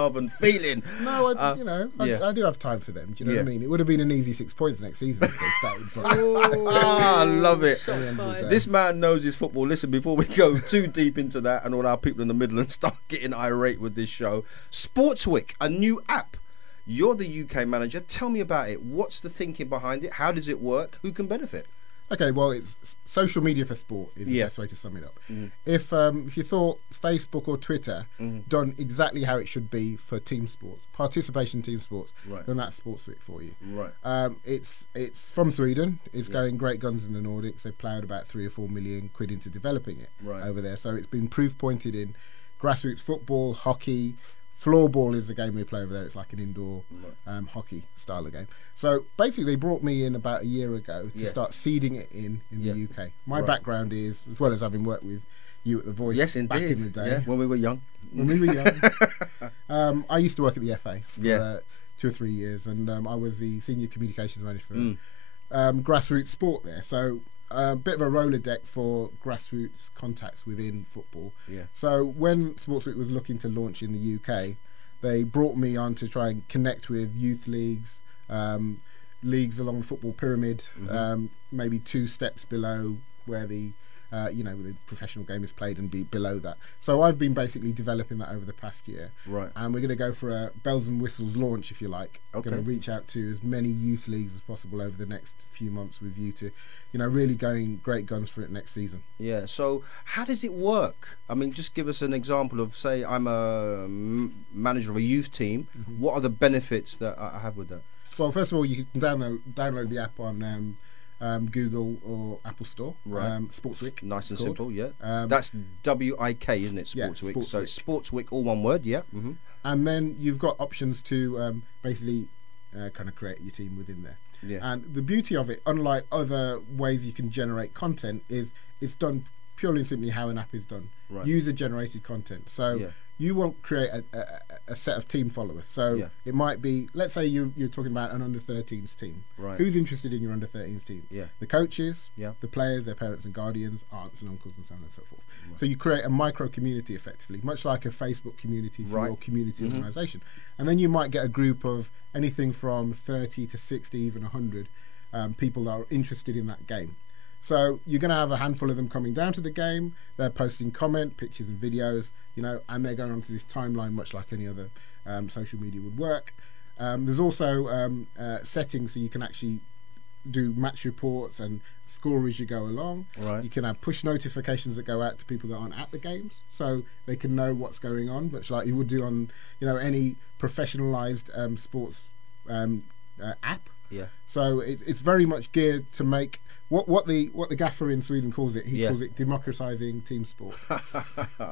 love and feeling. No, I do have time for them. Do you know what I mean? It would have been an easy 6 points next season if they started. I love it. Fired. This man knows his football. Listen, before we go too deep into that and all our people in the Midlands start getting irate with this show, Sportswick, a new app. You're the UK manager. Tell me about it. What's the thinking behind it? How does it work? Who can benefit? Okay, well, it's social media for sport is the best way to sum it up. If you thought Facebook or Twitter done exactly how it should be for team sports, participation team sports, then that's Sportswick for you. Right. It's from Sweden. It's going great guns in the Nordics. They've ploughed about 3 or 4 million quid into developing it over there. So it's been proof pointed in grassroots football, hockey. Floorball is the game they play over there. It's like an indoor hockey style of game. So basically, they brought me in about a year ago to start seeding it in the UK. My background is, as well as having worked with you at The Voice back in the day. When we were young. I used to work at the FA for 2 or 3 years, and I was the senior communications manager for grassroots sport there. So a bit of a roller deck for grassroots contacts within football. So when Sportsweek was looking to launch in the UK, they brought me on to try and connect with youth leagues, leagues along the football pyramid, maybe 2 steps below where the the professional game is played, and be below that. So I've been basically developing that over the past year. Right. And we're going to go for a bells and whistles launch, if you like. Okay. Going to reach out to as many youth leagues as possible over the next few months with you to, really going great guns for it next season. Yeah. So how does it work? I mean, just give us an example of, say, I'm a manager of a youth team. What are the benefits that I have with that? Well, first of all, you can download the app on Google or Apple Store. Right. Sportswick. Nice and simple, yeah. That's WIK, isn't it? Sportswick. Yeah, Sportswick. So it's Sportswick, all one word, yeah. And then you've got options to basically kind of create your team within there. Yeah. And the beauty of it, unlike other ways you can generate content, is it's done purely and simply how an app is done. Right. User-generated content. So you won't create a set of team followers. So it might be, let's say you're talking about an under-13s team. Right. Who's interested in your under-13s team? Yeah. The coaches, Yeah. the players, their parents and guardians, aunts and uncles, and so on and so forth. Right. So you create a micro-community, effectively, much like a Facebook community for your community organisation. And then you might get a group of anything from 30 to 60, even 100 people that are interested in that game. So you're going to have a handful of them coming down to the game. They're posting comment, pictures and videos, and they're going onto this timeline much like any other social media would work. There's also settings so you can actually do match reports and score as you go along. Right. You can have push notifications that go out to people that aren't at the games, so they can know what's going on, much like you would do on any professionalised sports app. Yeah. So it's very much geared to make what the gaffer in Sweden calls it. He calls it democratising team sport.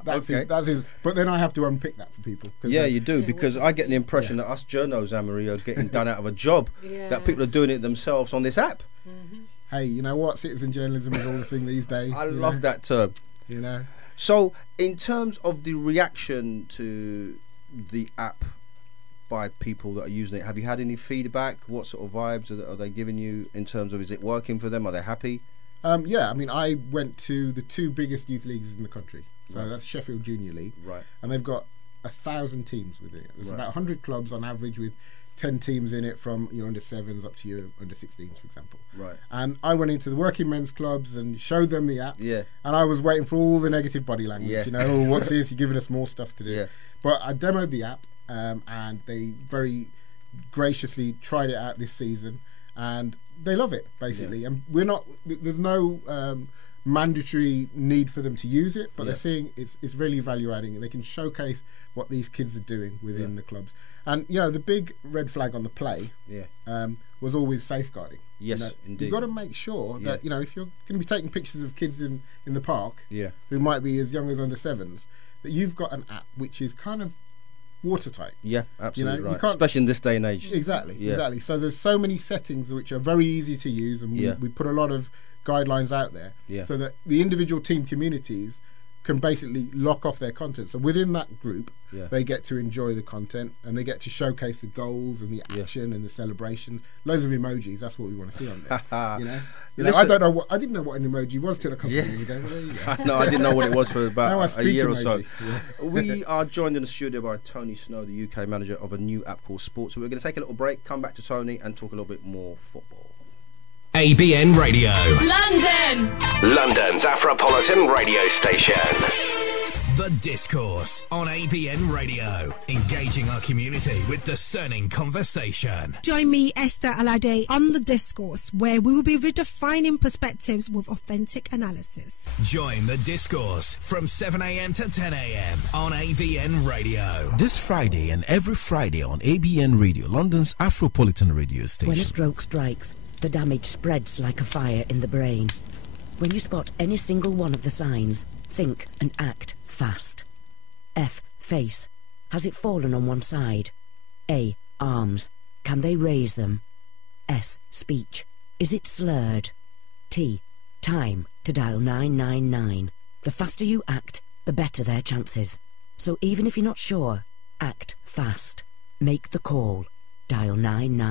That's his. But then I have to unpick that for people. Yeah, you do, because I get the impression that us journos, Anne-Marie, are getting done out of a job. That people are doing it themselves on this app. Hey, you know what? Citizen journalism is all the thing these days. I love that term. So, in terms of the reaction to the app by people that are using it, have you had any feedback? What sort of vibes are they giving you in terms of, is it working for them? Are they happy? Yeah, I mean, I went to the 2 biggest youth leagues in the country. So that's Sheffield Junior League. Right. And they've got 1,000 teams within it. There's about 100 clubs on average with 10 teams in it, from your under 7s up to your under 16s, for example. Right. And I went into the working men's clubs and showed them the app. Yeah. And I was waiting for all the negative body language. Yeah. What's this? You're giving us more stuff to do. Yeah. But I demoed the app, and they very graciously tried it out this season, and they love it, basically. And there's no mandatory need for them to use it, but they're seeing it's really value adding, and they can showcase what these kids are doing within the clubs. And the big red flag on the play was always safeguarding. Yes, indeed. You've got to make sure that if you're going to be taking pictures of kids in the park who might be as young as under 7s, that you've got an app which is kind of watertight. Yeah, absolutely right. Especially in this day and age. Exactly. So there's so many settings which are very easy to use, and we put a lot of guidelines out there so that the individual team communities can basically lock off their content. So within that group, they get to enjoy the content and they get to showcase the goals and the action and the celebration. Loads of emojis. That's what we want to see on there. I don't know I didn't know what an emoji was till a couple of years ago. But there you go. No, I didn't know what it was for about a year emoji. or so. We are joined in the studio by Tony Snow, the UK manager of a new app called Sports. So we're going to take a little break, come back to Tony, and talk a little bit more football. ABN Radio. London! London's Afropolitan radio station. The Discourse on ABN Radio. Engaging our community with discerning conversation. Join me, Esther Alade, on The Discourse, where we will be redefining perspectives with authentic analysis. Join The Discourse from 7 a.m. to 10 a.m. on ABN Radio. This Friday and every Friday on ABN Radio, London's Afropolitan radio station. When a stroke strikes, the damage spreads like a fire in the brain. When you spot any single one of the signs, think and act fast. F. Face. Has it fallen on one side? A. Arms. Can they raise them? S. Speech. Is it slurred? T. Time to dial 999. The faster you act, the better their chances. So even if you're not sure, act fast. Make the call. Dial 999.